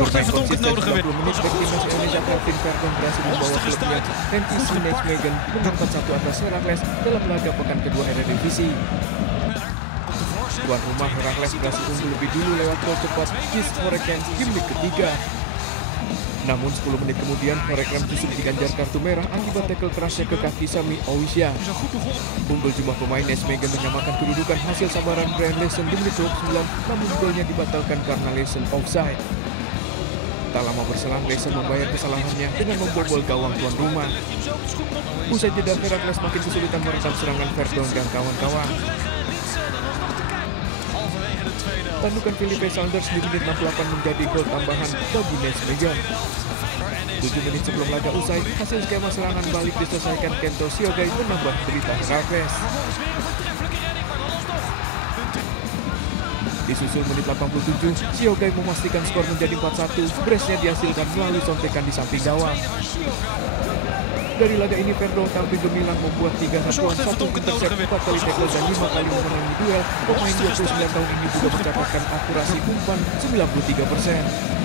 Bermain konsisten 90 menit, bek timnas Indonesia Kelvin Verdon berhasil membawa klubnya NTC Nijmegen menang 4-1 atas Heracles dalam laga pekan kedua Eredivisie. Tuan rumah Heracles berhasil unggul lebih dulu lewat gol cepat Gis Horekens di menit ketiga. Namun 10 menit kemudian Horekens justru diganjar kartu merah akibat tackle kerasnya ke kaki Sami Owisya. Unggul jumlah pemain Nijmegen menyamakan kedudukan hasil samaran Brian Leeson di menit 29, namun golnya dibatalkan karena Leeson offside. Tak lama berselang, Leeson membayar kesalahannya dengan membobol gawang tuan rumah. Usai jeda, Heracles makin kesulitan meredam serangan Verdon dan kawan-kawan. Tandukan Felipe Saunders di menit 68 menjadi gol tambahan bagi Nijmegen. 7 menit sebelum laga usai, hasil skema serangan balik diselesaikan Kento Siogai menambah derita Heracles. Disusul menit 87, Siogai memastikan skor menjadi 4-1, brace-nya dihasilkan melalui sontekan di samping gawang. Dari laga ini, Verdon tampil gemilang membuat 3 satuan, 1 intercept, 4 kali tackle dan 5 kali memenangi duel. Pemain 29 tahun ini juga mencatatkan akurasi umpan 93%.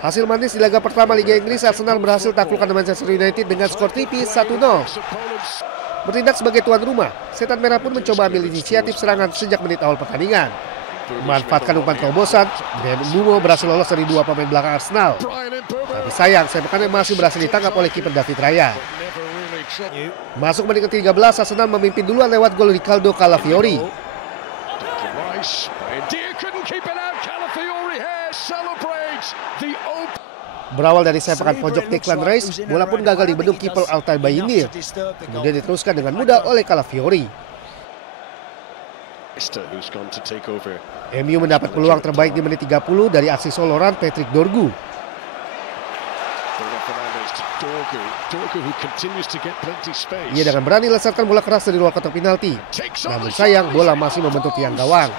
Hasil manis di laga pertama Liga Inggris, Arsenal berhasil taklukkan Manchester United dengan skor tipis 1-0. Bertindak sebagai tuan rumah, Setan Merah pun mencoba ambil inisiatif serangan sejak menit awal pertandingan. Memanfaatkan umpan terobosan, Bryan Mbeumo berhasil lolos dari 2 pemain belakang Arsenal. Tapi sayang, sepakannya masih berhasil ditangkap oleh kiper David Raya. Masuk menit ke-13, Arsenal memimpin duluan lewat gol Ricardo Calafiori. Berawal dari sepakan pojok Declan Rice, bola pun gagal dibendung kiper Altay Bayindir. Kemudian diteruskan dengan mudah oleh Calafiori. MU mendapat peluang terbaik di menit 30 dari aksi soloran Patrick Dorgu. Ia dengan berani lesarkan bola keras dari luar kotak penalti. Namun sayang, bola masih membentuk tiang gawang.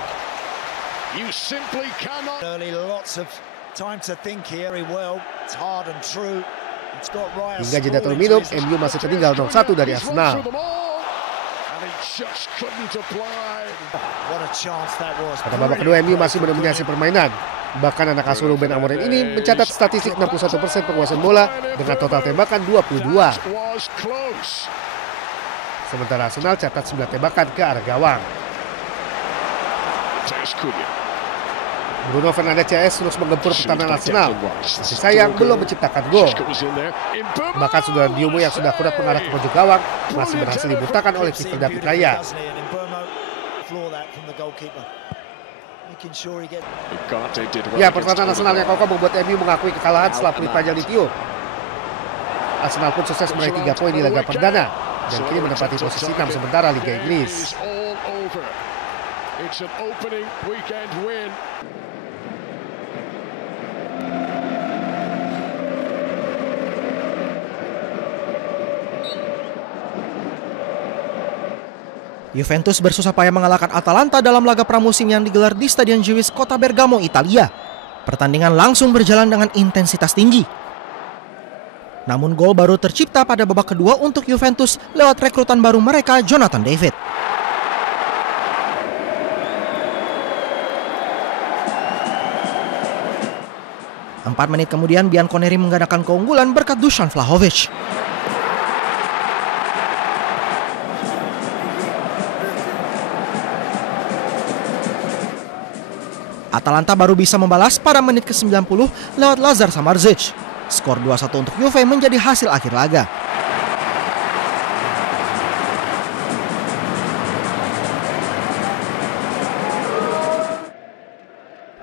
Hingga jeda terminum, MU masih tertinggal 0-1 dari Arsenal. Pada babak kedua, MU masih mendominasi permainan. Bahkan anak asuh Ruben Amorim ini mencatat statistik 61% penguasaan bola dengan total tembakan 22. Sementara Arsenal catat 9 tembakan ke arah gawang. Bruno Fernandes CS terus menggempur pertahanan Arsenal. Masih sayang belum menciptakan gol. Bahkan Sudan Diomo yang sudah kuat mengarah ke pojok gawang masih berhasil dibutakan oleh kiper David Raya. Ya, pertahanan Arsenal yang kokoh membuat MU mengakui kekalahan setelah peluit panjang ditiup. Arsenal pun sukses meraih 3 poin di laga perdana dan kini menempati posisi 6 sementara Liga Inggris. Juventus bersusah payah mengalahkan Atalanta dalam laga pramusim yang digelar di Stadion Gewiss, kota Bergamo, Italia. Pertandingan langsung berjalan dengan intensitas tinggi. Namun gol baru tercipta pada babak kedua untuk Juventus lewat rekrutan baru mereka, Jonathan David. Empat menit kemudian Bianconeri menggandakan keunggulan berkat Dusan Vlahovic. Atalanta baru bisa membalas pada menit ke-90 lewat Lazar Samardzic. Skor 2-1 untuk Juve menjadi hasil akhir laga.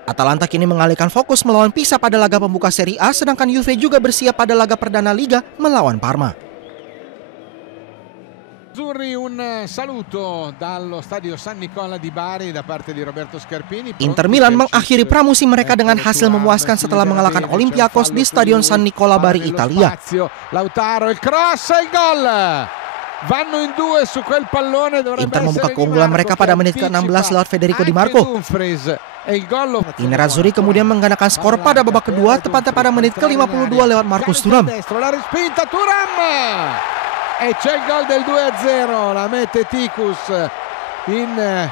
Atalanta kini mengalihkan fokus melawan Pisa pada laga pembuka Serie A, sedangkan Juve juga bersiap pada laga perdana Liga melawan Parma. Un saluto dallo Stadio San Nicola di Bari da parte di Roberto Scarpini. Inter Milan mengakhiri pramusim mereka dengan hasil memuaskan setelah mengalahkan Olympiakos di Stadion San Nicola Bari, Italia. Lautaro, il cross e il gol. Vanno in due su quel pallone. Inter membuka keunggulan mereka pada menit ke-16 lewat Federico Di Marco. I Nerazzurri kemudian menggandakan skor pada babak kedua tepatnya pada menit ke-52 lewat Marcus Thuram. E c'è il gol del 2-0, la mette Tikus in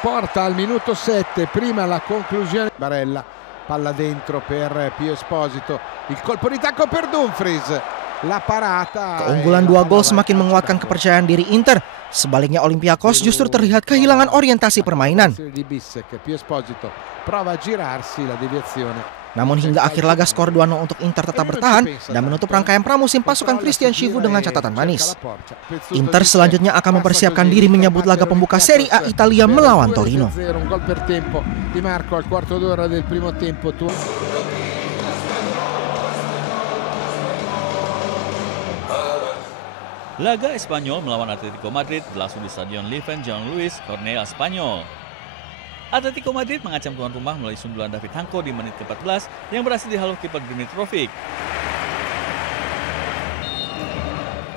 porta al minuto 7, prima la conclusione. Barella, palla dentro per Pio Esposito, il colpo di tacco per Dumfries, la parata. Keunggulan 2 gol semakin menguatkan kepercayaan diri Inter. Sebaliknya Olympiakos justru terlihat kehilangan orientasi permainan. Di Bissek, Pio Esposito prova a girarsi, la deviazione. Namun hingga akhir laga skor 2-0 untuk Inter tetap bertahan dan menutup rangkaian pramusim pasukan Christian Chivu dengan catatan manis. Inter selanjutnya akan mempersiapkan diri menyambut laga pembuka Serie A Italia melawan Torino. Un gol per tempo di Marco al quarto d'ora del primo tempo. Laga Espanyol melawan Atletico Madrid berlangsung di Stadion Liven Joan Luis Cornellà, Spanyol. Atletico Madrid mengacam tuan rumah melalui sundulan David Hanko di menit ke-14 yang berhasil dihalau kiper Dimitrovic.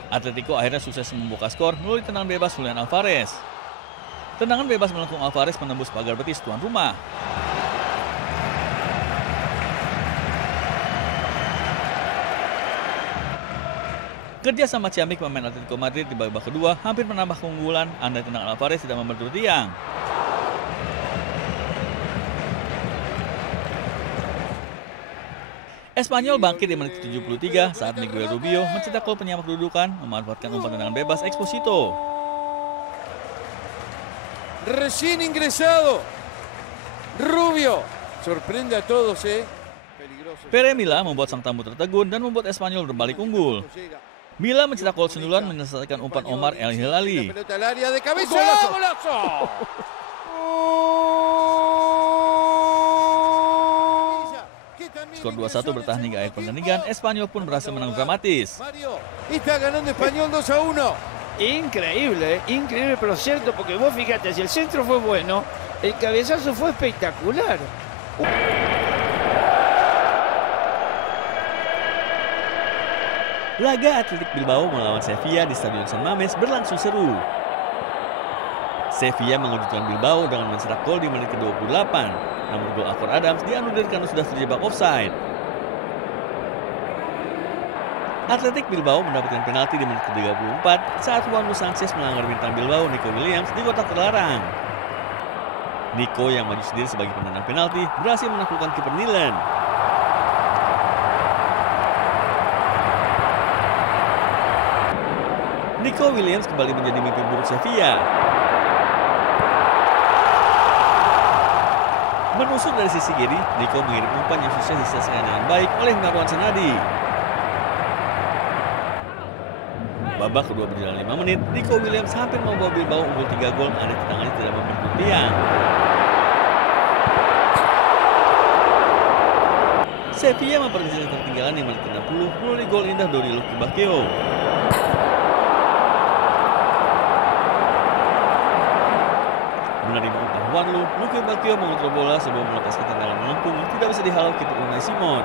Atletico akhirnya sukses membuka skor melalui tendangan bebas Julian Alvarez. Tendangan bebas melengkung Alvarez menembus pagar betis tuan rumah. Kerja sama ciamik pemain Atletico Madrid di babak kedua hampir menambah keunggulan andai tendangan Alvarez tidak membentur tiang. Espanyol bangkit di menit 73 saat Miguel Rubio mencetak gol penyamak kedudukan memanfaatkan umpan tendangan bebas Exposito. Recién ingresado Rubio sorprende a todos, Pere Mila membuat sang tamu tertegun dan membuat Espanyol berbalik unggul. Mila mencetak gol sundulan menyelesaikan umpan Omar El Hilali. Skor 2-1 bertahan hingga akhir pertandingan. Espanyol pun berhasil menang dramatis. Increíble, increíble, pero cierto, porque vos fíjate, si el centro fue bueno, el cabezazo fue espectacular. Laga Athletic Bilbao melawan Sevilla di Stadion San Mamés berlangsung seru. Sevilla mengejutkan Bilbao dengan mencetak gol di menit ke-28. Namun gol Alfred Adams dianulir karena sudah terjebak offside. Athletic Bilbao mendapatkan penalti di menit ke-34 saat Juan Luis Sanchez melanggar bintang Bilbao Nico Williams di kotak terlarang. Nico yang maju sendiri sebagai penendang penalti berhasil menaklukkan kiper Nilan. Nico Williams kembali menjadi mimpi buruk Sevilla. Menusuk dari sisi kiri, Nico mengirim umpan yang sukses diselesaikan dengan baik oleh Marwan Sanadi. Babak kedua berjalan 5 menit, Nico Williams hampir membawa Bilbao unggul 3 gol andai tendangannya tidak membentur tiang. Sevilla memperkecil ketertinggalan di menit ke-60 melalui gol indah dari Lucky Bacchio. Menerima umpan Juanlu, Lucky Bacchio mengontrol bola sebelum melepaskan tendangan melengkung yang tidak bisa dihalau kiper Unai Simon.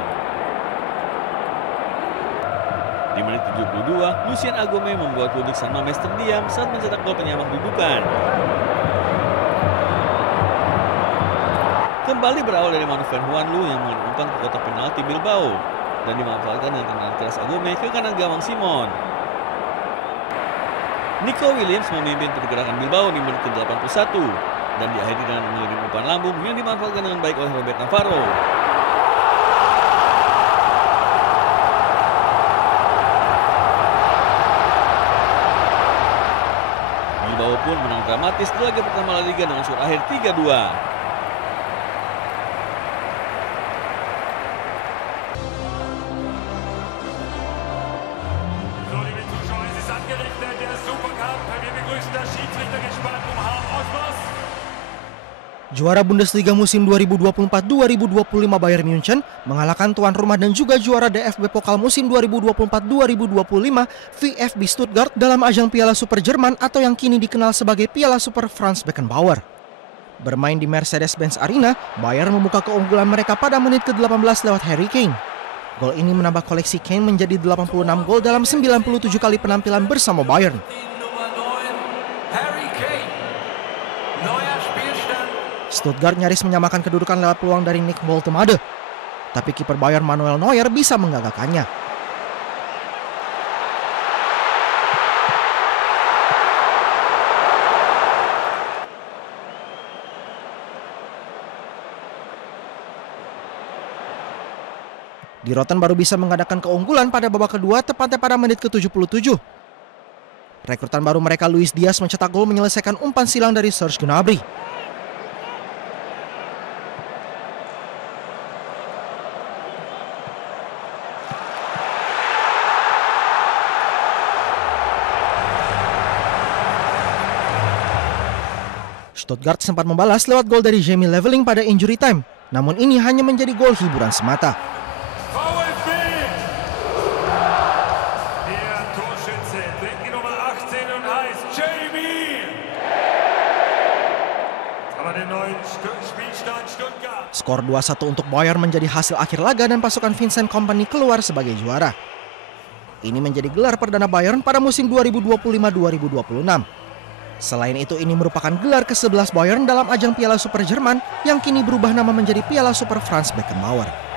Di menit 72, Lucien Agome membuat publik San Mamés terdiam saat mencetak gol penyamak kedudukan. Kembali berawal dari manuver Juanlu yang mengirim umpan ke kotak penalti Bilbao dan dimanfaatkan dengan tendangan keras Agome ke kanan gawang Simon. Nico Williams memimpin pergerakan Bilbao di menit ke-81 dan diakhiri dengan mengirim umpan lambung yang dimanfaatkan dengan baik oleh Robert Navarro. Bilbao pun menang dramatis di laga pertama La Liga dengan skor akhir 3-2. Juara Bundesliga musim 2024-2025 Bayern München mengalahkan tuan rumah dan juga juara DFB Pokal musim 2024-2025 VfB Stuttgart dalam ajang Piala Super Jerman atau yang kini dikenal sebagai Piala Super Franz Beckenbauer. Bermain di Mercedes-Benz Arena, Bayern membuka keunggulan mereka pada menit ke-18 lewat Harry Kane. Gol ini menambah koleksi Kane menjadi 86 gol dalam 97 kali penampilan bersama Bayern. Stuttgart nyaris menyamakan kedudukan lewat peluang dari Nick Woltemade, tapi kiper Bayern Manuel Neuer bisa menggagalkannya. Giroten baru bisa mengadakan keunggulan pada babak kedua tepatnya pada menit ke-77. Rekrutan baru mereka Luis Diaz mencetak gol menyelesaikan umpan silang dari Serge Gnabry. Stuttgart sempat membalas lewat gol dari Jamie Leveling pada injury time, namun ini hanya menjadi gol hiburan semata. Skor 2-1 untuk Bayern menjadi hasil akhir laga dan pasukan Vincent Kompany keluar sebagai juara. Ini menjadi gelar perdana Bayern pada musim 2025-2026. Selain itu, ini merupakan gelar ke-11 Bayern dalam ajang Piala Super Jerman yang kini berubah nama menjadi Piala Super Franz Beckenbauer.